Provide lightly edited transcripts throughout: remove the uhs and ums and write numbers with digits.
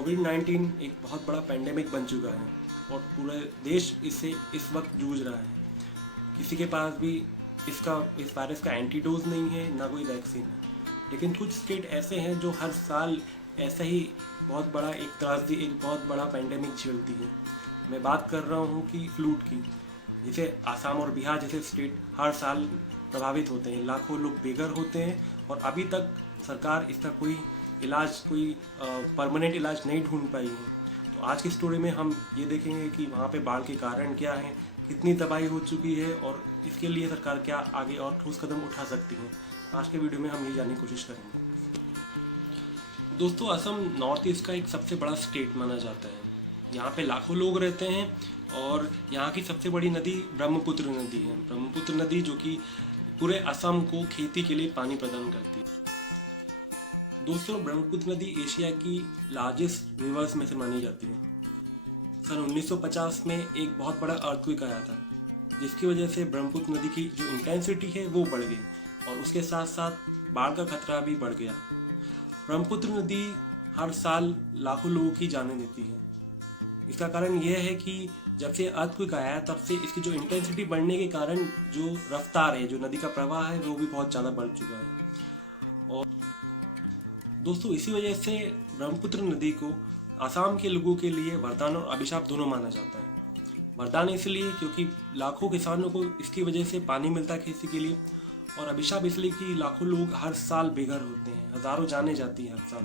कोविड-19 एक बहुत बड़ा पैंडेमिक बन चुका है और पूरे देश इससे इस वक्त जूझ रहा है। किसी के पास भी इस वायरस का एंटीडोज नहीं है, ना कोई वैक्सीन है। लेकिन कुछ स्टेट ऐसे हैं जो हर साल ऐसा ही बहुत बड़ा एक बहुत बड़ा पैंडेमिक झेलती है। मैं बात कर रहा हूँ कि फ्लूड की, जिसे आसाम और बिहार जैसे स्टेट हर साल प्रभावित होते हैं। लाखों लोग बेघर होते हैं और अभी तक सरकार इसका कोई परमानेंट इलाज नहीं ढूंढ पाई है। तो आज की स्टोरी में हम ये देखेंगे कि वहाँ पे बाढ़ के कारण क्या है, कितनी तबाही हो चुकी है और इसके लिए सरकार क्या आगे और ठोस कदम उठा सकती है। आज के वीडियो में हम ये जानने की कोशिश करेंगे। दोस्तों, असम नॉर्थ ईस्ट का एक सबसे बड़ा स्टेट माना जाता है। यहाँ पे लाखों लोग रहते हैं और यहाँ की सबसे बड़ी नदी ब्रह्मपुत्र नदी है। ब्रह्मपुत्र नदी जो कि पूरे असम को खेती के लिए पानी प्रदान करती है। दोस्तों, ब्रह्मपुत्र नदी एशिया की लार्जेस्ट रिवर्स में से मानी जाती है। सन 1950 में एक बहुत बड़ा अर्थक्वेक आया था, जिसकी वजह से ब्रह्मपुत्र नदी की जो इंटेंसिटी है वो बढ़ गई और उसके साथ साथ बाढ़ का खतरा भी बढ़ गया। ब्रह्मपुत्र नदी हर साल लाखों लोगों की जानें लेती है। इसका कारण यह है कि जब से अर्थक्वेक आया है तब से इसकी जो इंटेंसिटी बढ़ने के कारण जो रफ्तार है, जो नदी का प्रवाह है, वो भी बहुत ज़्यादा बढ़ चुका है। और दोस्तों, इसी वजह से ब्रह्मपुत्र नदी को आसाम के लोगों के लिए वरदान और अभिशाप दोनों माना जाता है। वरदान इसलिए क्योंकि लाखों किसानों को इसकी वजह से पानी मिलता है खेती के लिए, और अभिशाप इसलिए कि लाखों लोग हर साल बेघर होते हैं, हजारों जानें जाती हैं हर साल।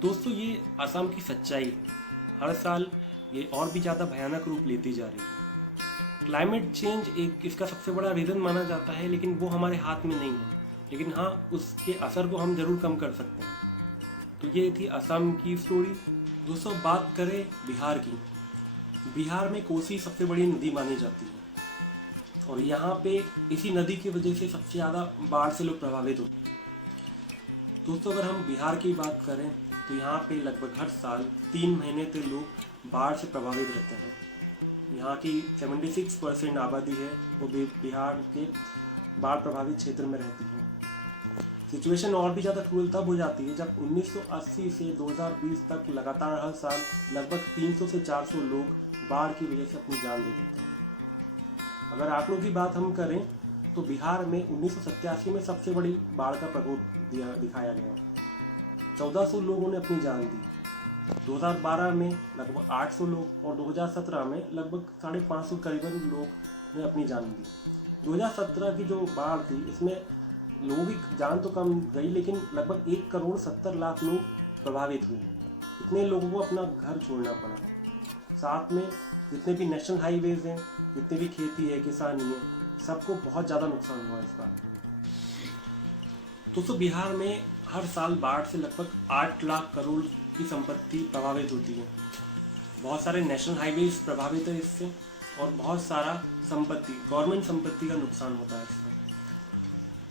दोस्तों, ये आसाम की सच्चाई हर साल ये और भी ज़्यादा भयानक रूप लेती जा रही है। क्लाइमेट चेंज एक इसका सबसे बड़ा रीज़न माना जाता है, लेकिन वो हमारे हाथ में नहीं है। लेकिन हाँ, उसके असर को हम ज़रूर कम कर सकते हैं। तो ये थी असम की स्टोरी। दोस्तों, बात करें बिहार की। बिहार में कोसी सबसे बड़ी नदी मानी जाती है और यहाँ पे इसी नदी की वजह से सबसे ज़्यादा बाढ़ से लोग प्रभावित होते हैं। दोस्तों, अगर हम बिहार की बात करें तो यहाँ पे लगभग हर साल 3 महीने तक लोग बाढ़ से प्रभावित रहते हैं। यहाँ की 76% आबादी है वो बिहार के बाढ़ प्रभावित क्षेत्र में रहती है। सिचुएशन और भी ज़्यादा क्रूअल तब हो जाती है जब 1980 से 2020 तक लगातार हर साल लगभग 300 से 400 लोग बाढ़ की वजह से अपनी जान दे देते हैं। अगर आंकड़ों की बात हम करें तो बिहार में 1987 में सबसे बड़ी बाढ़ का प्रकोप दिखाया गया। 1400 लोगों ने अपनी जान दी। 2012 में लगभग 800 लोग और 2017 में लगभग 550 करीबन लोग ने अपनी जान दी। 2017 की जो बाढ़ थी इसमें लोगों की जान तो कम गई, लेकिन लगभग 1,70,00,000 लोग प्रभावित हुए। इतने लोगों को अपना घर छोड़ना पड़ा। साथ में जितने भी नेशनल हाईवेज हैं, जितनी भी खेती है, किसानी है, सबको बहुत ज़्यादा नुकसान हुआ इस बार। दोस्तों, बिहार में हर साल बाढ़ से लगभग 8 लाख करोड़ की संपत्ति प्रभावित होती है। बहुत सारे नेशनल हाईवेज प्रभावित है इससे और बहुत सारा गवर्नमेंट संपत्ति का नुकसान होता है इससे।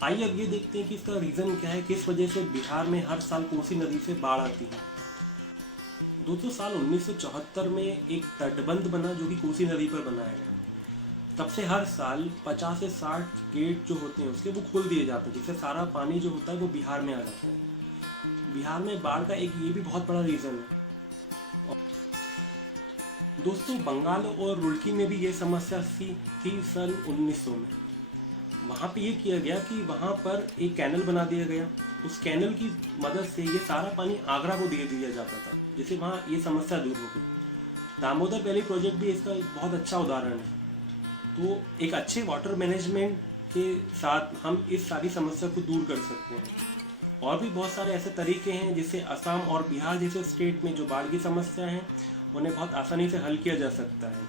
आइए अब ये देखते हैं कि इसका रीज़न क्या है, किस वजह से बिहार में हर साल कोसी नदी से बाढ़ आती है। दोस्तों, साल 1974 में एक तटबंध बना जो कि कोसी नदी पर बनाया गया। तब से हर साल 50 से 60 गेट जो होते हैं उसके वो खोल दिए जाते हैं, जिससे सारा पानी जो होता है वो बिहार में आ जाता है। बिहार में बाढ़ का एक ये भी बहुत बड़ा रीज़न है। दोस्तों, बंगाल और रुड़की में भी ये समस्या थी सन 1900 में। वहाँ पे ये किया गया कि वहाँ पर एक कैनल बना दिया गया। उस कैनल की मदद से ये सारा पानी आगरा को दे दिया जाता था, जिससे वहाँ ये समस्या दूर हो गई। दामोदर वैली प्रोजेक्ट भी इसका एक बहुत अच्छा उदाहरण है। तो एक अच्छे वाटर मैनेजमेंट के साथ हम इस सारी समस्या को दूर कर सकते हैं। और भी बहुत सारे ऐसे तरीके हैं जिससे असम और बिहार जैसे स्टेट में जो बाढ़ की समस्या है उन्हें बहुत आसानी से हल किया जा सकता है।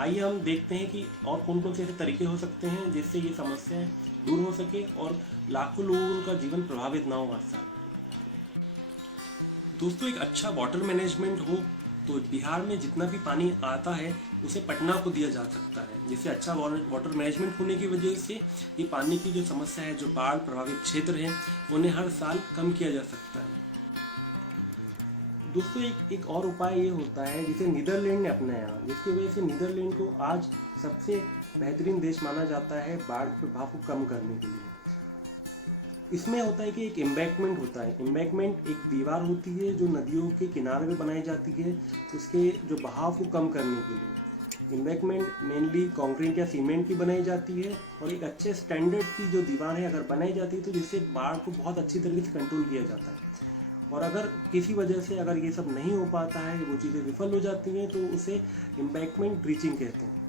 आइए हम देखते हैं कि और कौन कौन से ऐसे तरीके हो सकते हैं जिससे ये समस्याएं दूर हो सके और लाखों लोगों का जीवन प्रभावित ना हो हर साल। दोस्तों, एक अच्छा वाटर मैनेजमेंट हो तो बिहार में जितना भी पानी आता है उसे पटना को दिया जा सकता है, जिससे अच्छा वाटर मैनेजमेंट होने की वजह से ये पानी की जो समस्या है, जो बाढ़ प्रभावित क्षेत्र हैं, उन्हें हर साल कम किया जा सकता है। दोस्तों, एक और उपाय ये होता है जिसे नीदरलैंड ने अपनाया, जिसकी वजह से नीदरलैंड को आज सबसे बेहतरीन देश माना जाता है बाढ़ के प्रभाव को कम करने के लिए। इसमें होता है कि एक एम्बैंकमेंट होता है। एम्बैंकमेंट एक दीवार होती है जो नदियों के किनारे पे बनाई जाती है उसके जो बहाव को कम करने के लिए। एम्बैंकमेंट मेनली कंक्रीट या सीमेंट की बनाई जाती है और एक अच्छे स्टैंडर्ड की जो दीवार है अगर बनाई जाती है तो जिससे बाढ़ को बहुत अच्छी तरीके से कंट्रोल किया जाता है। और अगर किसी वजह से अगर ये सब नहीं हो पाता है, वो चीज़ें विफल हो जाती हैं, तो उसे एम्बैंकमेंट ब्रीचिंग कहते हैं।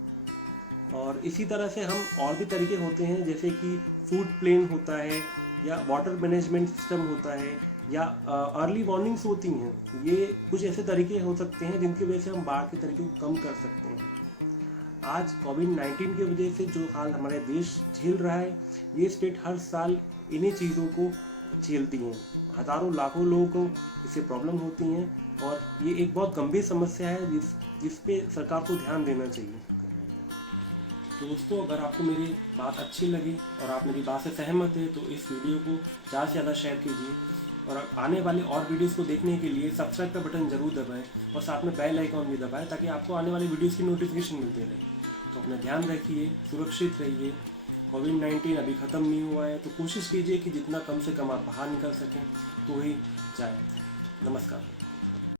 और इसी तरह से हम और भी तरीके होते हैं जैसे कि फूड प्लेन होता है या वाटर मैनेजमेंट सिस्टम होता है या अर्ली वार्निंग्स होती हैं। ये कुछ ऐसे तरीके हो सकते हैं जिनकी वजह से हम बाढ़ के तरीके को कम कर सकते हैं। आज कोविड-19 की वजह से जो हाल हमारे देश झेल रहा है, ये स्टेट हर साल इन्हीं चीज़ों को झेलती हैं। हज़ारों लाखों लोगों को इससे प्रॉब्लम होती हैं और ये एक बहुत गंभीर समस्या है जिस पे सरकार को ध्यान देना चाहिए। तो दोस्तों, अगर आपको मेरी बात अच्छी लगी और आप मेरी बात से सहमत हैं तो इस वीडियो को ज़्यादा से ज़्यादा शेयर कीजिए और आने वाले और वीडियोस को देखने के लिए सब्सक्राइब का बटन ज़रूर दबाएं और साथ में बेल आइकॉन भी दबाएं ताकि आपको आने वाली वीडियोस की नोटिफिकेशन मिलती रहे। तो अपना ध्यान रखिए, सुरक्षित रहिए। कोविड-19 अभी ख़त्म नहीं हुआ है तो कोशिश कीजिए कि जितना कम से कम आप बाहर निकल सकें तो ही जाए। नमस्कार।